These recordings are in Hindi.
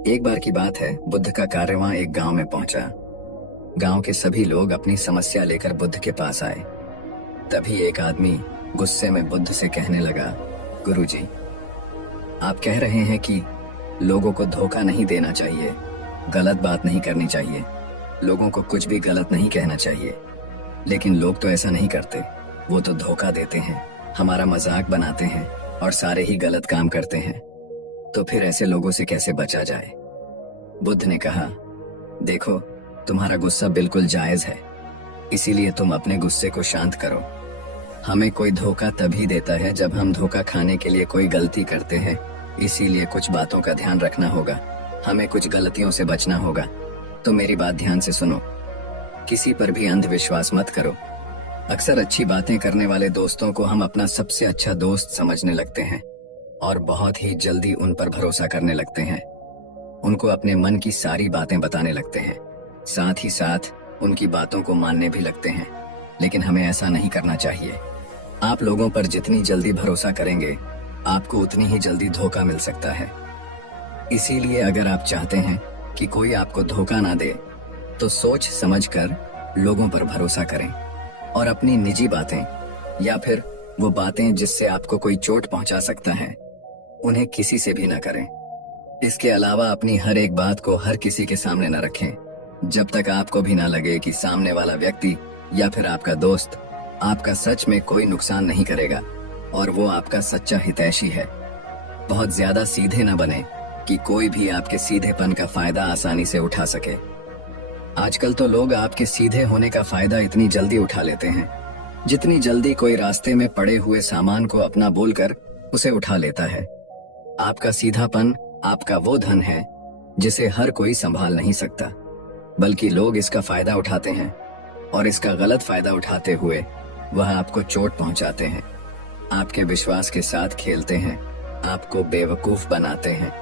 एक बार की बात है, बुद्ध का कारवां एक गांव में पहुंचा। गांव के सभी लोग अपनी समस्या लेकर बुद्ध के पास आए। तभी एक आदमी गुस्से में बुद्ध से कहने लगा, गुरुजी, आप कह रहे हैं कि लोगों को धोखा नहीं देना चाहिए, गलत बात नहीं करनी चाहिए, लोगों को कुछ भी गलत नहीं कहना चाहिए। लेकिन लोग तो ऐसा नहीं करते, वो तो धोखा देते हैं, हमारा मजाक बनाते हैं और सारे ही गलत काम करते हैं। तो फिर ऐसे लोगों से कैसे बचा जाए? बुद्ध ने कहा, देखो, तुम्हारा गुस्सा बिल्कुल जायज है, इसीलिए तुम अपने गुस्से को शांत करो। हमें कोई धोखा तभी देता है जब हम धोखा खाने के लिए कोई गलती करते हैं, इसीलिए कुछ बातों का ध्यान रखना होगा, हमें कुछ गलतियों से बचना होगा। तो मेरी बात ध्यान से सुनो, किसी पर भी अंधविश्वास मत करो। अक्सर अच्छी बातें करने वाले दोस्तों को हम अपना सबसे अच्छा दोस्त समझने लगते हैं और बहुत ही जल्दी उन पर भरोसा करने लगते हैं। उनको अपने मन की सारी बातें बताने लगते हैं, साथ ही साथ उनकी बातों को मानने भी लगते हैं। लेकिन हमें ऐसा नहीं करना चाहिए। आप लोगों पर जितनी जल्दी भरोसा करेंगे, आपको उतनी ही जल्दी धोखा मिल सकता है। इसीलिए अगर आप चाहते हैं कि कोई आपको धोखा ना दे, तो सोच समझकर लोगों पर भरोसा करें और अपनी निजी बातें या फिर वो बातें जिससे आपको कोई चोट पहुंचा सकता है, उन्हें किसी से भी ना करें। इसके अलावा अपनी हर एक बात को हर किसी के सामने न रखें, जब तक आपको भी ना लगे कि सामने वाला व्यक्ति या फिर आपका दोस्त आपका सच में कोई नुकसान नहीं करेगा और वो आपका सच्चा हितैषी है। बहुत ज्यादा सीधे न बने कि कोई भी आपके सीधेपन का फायदा आसानी से उठा सके। आजकल तो लोग आपके सीधे होने का फायदा इतनी जल्दी उठा लेते हैं, जितनी जल्दी कोई रास्ते में पड़े हुए सामान को अपना बोलकर उसे उठा लेता है। आपका सीधापन आपका वो धन है जिसे हर कोई संभाल नहीं सकता, बल्कि लोग इसका फायदा उठाते हैं और इसका गलत फायदा उठाते हुए वह आपको चोट पहुंचाते हैं, आपके विश्वास के साथ खेलते हैं, आपको बेवकूफ बनाते हैं।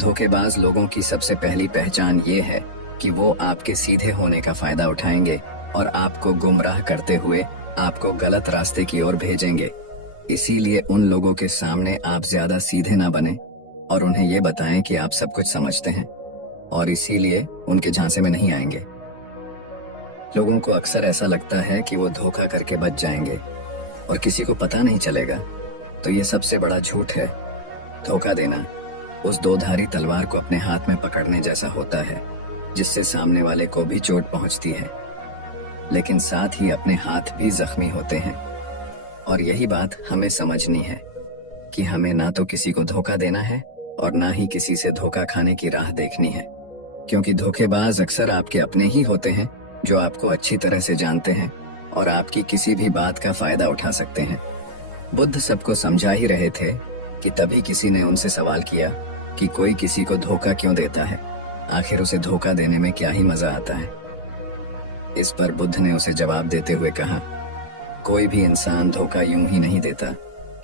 धोखेबाज लोगों की सबसे पहली पहचान ये है कि वो आपके सीधे होने का फायदा उठाएंगे और आपको गुमराह करते हुए आपको गलत रास्ते की ओर भेजेंगे। इसीलिए उन लोगों के सामने आप ज्यादा सीधे ना बने और उन्हें ये बताएं कि आप सब कुछ समझते हैं और इसीलिए उनके झांसे में नहीं आएंगे। लोगों को अक्सर ऐसा लगता है कि वो धोखा करके बच जाएंगे और किसी को पता नहीं चलेगा, तो ये सबसे बड़ा झूठ है। धोखा देना उस दोधारी तलवार को अपने हाथ में पकड़ने जैसा होता है, जिससे सामने वाले को भी चोट पहुंचती है, लेकिन साथ ही अपने हाथ भी जख्मी होते हैं। और यही बात हमें समझनी है कि हमें ना तो किसी को धोखा देना है और ना ही किसी से धोखा खाने की राह देखनी है, क्योंकि धोखेबाज अक्सर आपके अपने ही होते हैं जो आपको अच्छी तरह से जानते हैं और आपकी किसी भी बात का फायदा उठा सकते हैं। बुद्ध सबको समझा ही रहे थे कि तभी किसी ने उनसे सवाल किया कि कोई किसी को धोखा क्यों देता है, आखिर उसे धोखा देने में क्या ही मजा आता है। इस पर बुद्ध ने उसे जवाब देते हुए कहा, कोई भी इंसान धोखा यूं ही नहीं देता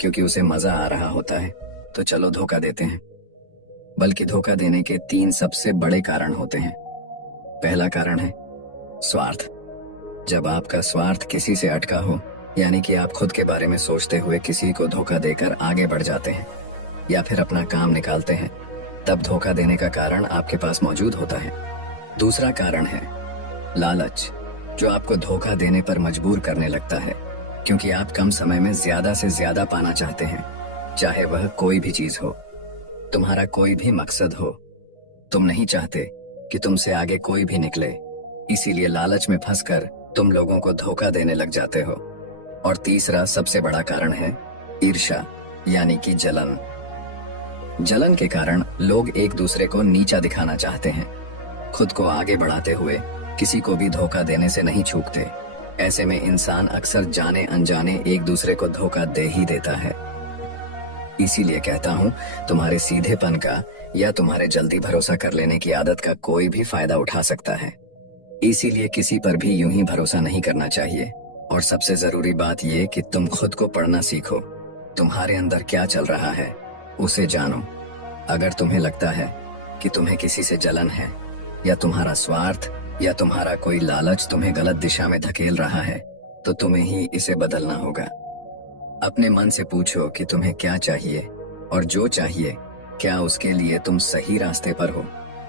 क्योंकि उसे मजा आ रहा होता है तो चलो धोखा देते हैं, बल्कि धोखा देने के 3 सबसे बड़े कारण होते हैं। पहला कारण है स्वार्थ। जब आपका स्वार्थ किसी से अटका हो, यानी कि आप खुद के बारे में सोचते हुए किसी को धोखा देकर आगे बढ़ जाते हैं या फिर अपना काम निकालते हैं, तब धोखा देने का कारण आपके पास मौजूद होता है। दूसरा कारण है लालच, जो आपको धोखा देने पर मजबूर करने लगता है, क्योंकि आप कम समय में ज्यादा से ज्यादा पाना चाहते हैं, चाहे वह कोई भी चीज हो, तुम्हारा कोई भी मकसद हो। तुम नहीं चाहते कि तुमसे आगे कोई भी निकले, इसीलिए लालच में फंसकर तुम लोगों को धोखा देने लग जाते हो। और तीसरा सबसे बड़ा कारण है ईर्ष्या, यानी कि जलन। जलन के कारण लोग एक दूसरे को नीचा दिखाना चाहते हैं, खुद को आगे बढ़ाते हुए किसी को भी धोखा देने से नहीं चूकते। ऐसे में इंसान अक्सर जाने अनजाने एक दूसरे को धोखा दे ही देता है। इसीलिए कहता हूँ, तुम्हारे सीधेपन का या तुम्हारे जल्दी भरोसा कर लेने की आदत का कोई भी फायदा उठा सकता है। इसीलिए किसी पर भी यूं ही भरोसा नहीं करना चाहिए। और सबसे जरूरी बात यह कि तुम खुद को पढ़ना सीखो। तुम्हारे अंदर क्या चल रहा है उसे जानो। अगर तुम्हें लगता है कि तुम्हें किसी से जलन है या तुम्हारा स्वार्थ या तुम्हारा कोई लालच तुम्हें गलत दिशा में धकेल रहा है, तो तुम्हें ही इसे बदलना होगा। अपने मन से पूछो कि तुम्हें क्या चाहिए और जो चाहिए क्या उसके लिए तुम सही रास्ते पर हो।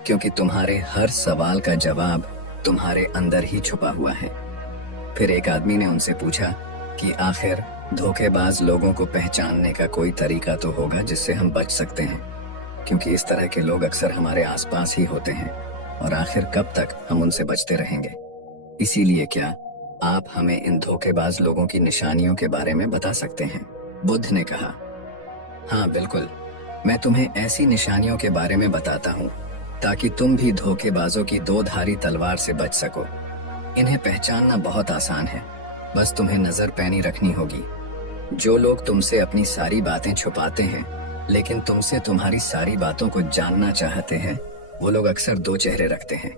क्योंकि तुम्हारे हर सवाल का जवाब तुम्हारे अंदर ही छुपा हुआ है। फिर एक आदमी ने उनसे पूछा कि आखिर धोखेबाज लोगों को पहचानने का कोई तरीका तो होगा जिससे हम बच सकते हैं, क्योंकि इस तरह के लोग अक्सर हमारे आसपास ही होते हैं और आखिर कब तक हम उनसे बचते रहेंगे। इसीलिए क्या आप हमें इन धोखेबाज लोगों की निशानियों के बारे में बता सकते हैं? बुद्ध ने कहा, हाँ बिल्कुल, मैं तुम्हें ऐसी निशानियों के बारे में बताता हूँ ताकि तुम भी धोखेबाजों की दो धारी तलवार से बच सको। इन्हें पहचानना बहुत आसान है, बस तुम्हें नजर पैनी रखनी होगी। जो लोग तुमसे अपनी सारी बातें छुपाते हैं लेकिन तुमसे तुम्हारी सारी बातों को जानना चाहते हैं, वो लोग अक्सर दो चेहरे रखते हैं।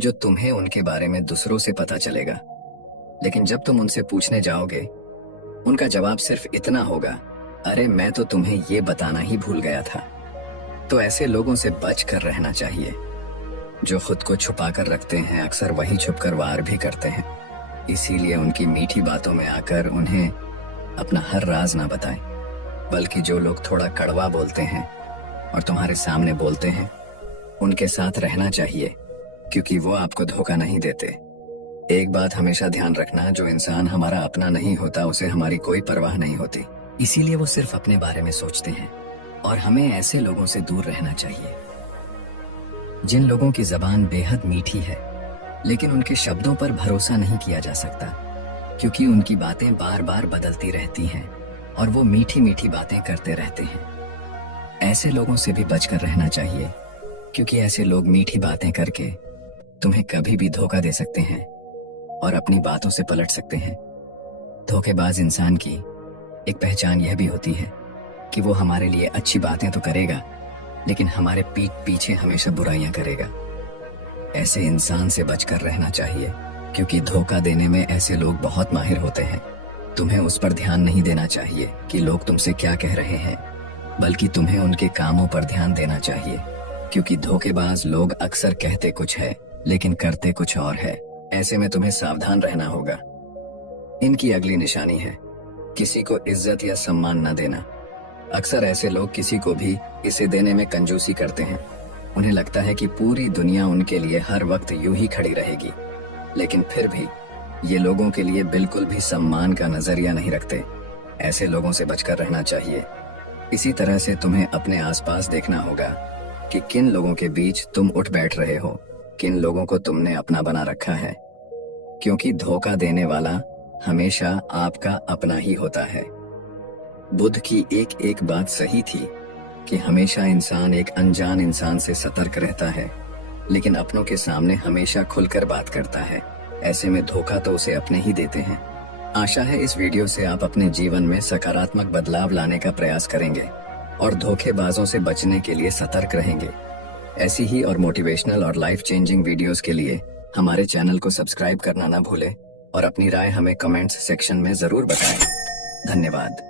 जो तुम्हें उनके बारे में दूसरों से पता चलेगा, लेकिन जब तुम उनसे पूछने जाओगे उनका जवाब सिर्फ इतना होगा, अरे मैं तो तुम्हें ये बताना ही भूल गया था। तो ऐसे लोगों से बच कर रहना चाहिए। जो खुद को छुपा कर रखते हैं अक्सर वही छुपकर वार भी करते हैं। इसीलिए उनकी मीठी बातों में आकर उन्हें अपना हर राज ना बताएं, बल्कि जो लोग थोड़ा कड़वा बोलते हैं और तुम्हारे सामने बोलते हैं, उनके साथ रहना चाहिए, क्योंकि वो आपको धोखा नहीं देते। एक बात हमेशा ध्यान रखना, जो इंसान हमारा अपना नहीं होता उसे हमारी कोई परवाह नहीं होती। इसीलिए वो सिर्फ अपने बारे में सोचते हैं और हमें ऐसे लोगों से दूर रहना चाहिए। जिन लोगों की जबान बेहद मीठी है लेकिन उनके शब्दों पर भरोसा नहीं किया जा सकता, क्योंकि उनकी बातें बार बार बदलती रहती हैं और वो मीठी मीठी बातें करते रहते हैं। ऐसे लोगों से भी बचकर रहना चाहिए, क्योंकि ऐसे लोग मीठी बातें करके तुम्हें कभी भी धोखा दे सकते हैं और अपनी बातों से पलट सकते हैं। धोखेबाज इंसान की एक पहचान यह भी होती है कि वो हमारे लिए अच्छी बातें तो करेगा लेकिन हमारे पीठ पीछे हमेशा बुराइयां करेगा। ऐसे इंसान से बचकर रहना चाहिए, क्योंकि धोखा देने में ऐसे लोग बहुत माहिर होते हैं। तुम्हें उस पर ध्यान नहीं देना चाहिए कि लोग तुमसे क्या कह रहे हैं, बल्कि तुम्हें उनके कामों पर ध्यान देना चाहिए, क्योंकि धोखेबाज लोग अक्सर कहते कुछ है लेकिन करते कुछ और है। ऐसे में तुम्हें सावधान रहना होगा। इनकी अगली निशानी है किसी को इज्जत या सम्मान न देना। अक्सर ऐसे लोग किसी को भी इसे देने में कंजूसी करते हैं। उन्हें लगता है कि पूरी दुनिया उनके लिए हर वक्त यूं ही खड़ी रहेगी, लेकिन फिर भी ये लोगों के लिए बिल्कुल भी सम्मान का नजरिया नहीं रखते। ऐसे लोगों से बचकर रहना चाहिए। इसी तरह से तुम्हें अपने आसपास देखना होगा कि किन लोगों के बीच तुम उठ बैठ रहे हो, किन लोगों को तुमने अपना बना रखा है, क्योंकि धोखा देने वाला हमेशा आपका अपना ही होता है। बुद्ध की एक एक बात सही थी कि हमेशा इंसान एक अनजान इंसान से सतर्क रहता है, लेकिन अपनों के सामने हमेशा खुलकर बात करता है। ऐसे में धोखा तो उसे अपने ही देते हैं। आशा है इस वीडियो से आप अपने जीवन में सकारात्मक बदलाव लाने का प्रयास करेंगे और धोखेबाजों से बचने के लिए सतर्क रहेंगे। ऐसी ही और मोटिवेशनल और लाइफ चेंजिंग वीडियोस के लिए हमारे चैनल को सब्सक्राइब करना ना भूलें और अपनी राय हमें कमेंट्स सेक्शन में जरूर बताएं। धन्यवाद।